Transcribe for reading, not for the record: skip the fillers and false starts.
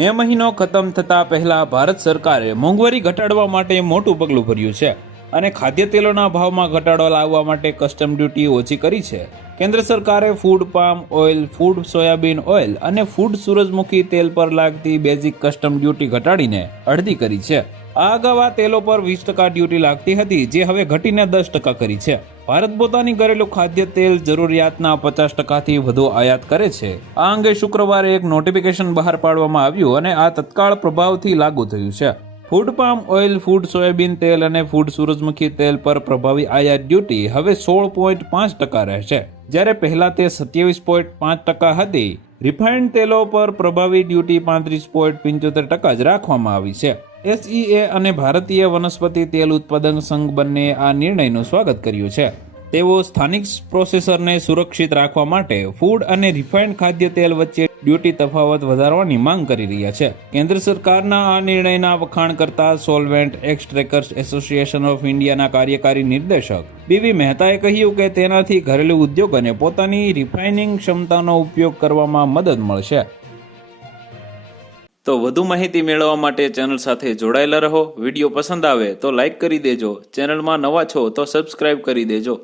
મે મહિનો ખતમ થતા પહેલા ભારત સરકારે મોંઘવારી ઘટાડવા માટે મોટું પગલું ભર્યું છે અને ખાદ્ય તેલોના ભાવમાં ઘટાડો લાવવા માટે કસ્ટમ ડ્યુટી ઓછી કરી છે. કેન્દ્ર સરકારે food palm oil, food soybean oil અને ફૂડ સૂરજમુખી તેલ પર લાગતી બેઝિક કસ્ટમ ડ્યુટી ઘટાડીને અડધી કરી છે. આ અગાઉ આ તેલો પર 20% ડ્યુટી લાગતી હતી, જે હવે ઘટીને 10% કરી છે. ભારત પોતાની ઘરેલું ખાદ્ય તેલ જરૂરિયાતના 50%થી વધુ આયાત કરે છે. આ અંગે શુક્રવારે એક નોટિફિકેશન બહાર પાડવામાં આવ્યું અને આ તત્કાળ પ્રભાવથી લાગુ થયું છે. Food palm oil, food soybean તેલ અને ફૂડ સૂરજમુખી તેલ પર પ્રભાવી આયાત ડ્યુટી હવે 16.5% રહેશે, જ્યારે પહેલા તે 27.5% હતી. રિફાઇન્ડ તેલો પર પ્રભાવી ડ્યુટી 35.75% જ રાખવામાં આવી છે. SEA અને ભારતીય વનસ્પતિ તેલ ઉત્પાદક સંઘ બંને આ નિર્ણયનું સ્વાગત કર્યું છે. તેઓ સ્થાનિક પ્રોસેસરને સુરક્ષિત રાખવા માટે ફૂડ અને રિફાઇન્ડ ખાદ્ય તેલ વચ્ચે ડ્યુટી તફાવત વધારવાની માંગ કરી રહ્યા છે. કેન્દ્ર સરકારના આ નિર્ણયના વખાણ કરતા સોલ્વેન્ટ એક્સટ્રેકર્સ એસોસિએશન ઓફ ઇન્ડિયાના કાર્યકારી નિર્દેશક BV મહેતાએ કહ્યું કે તેનાથી ઘરેલું ઉદ્યોગોને પોતાની રિફાઇનિંગ ક્ષમતાનો ઉપયોગ કરવામાં મદદ મળશે. તો વધુ માહિતી મેળવવા માટે ચેનલ સાથે જોડાયેલા રહો. વિડીયો પસંદ આવે તો લાઇક કરી દેજો. ચેનલમાં નવા છો તો સબસ્ક્રાઇબ કરી દેજો.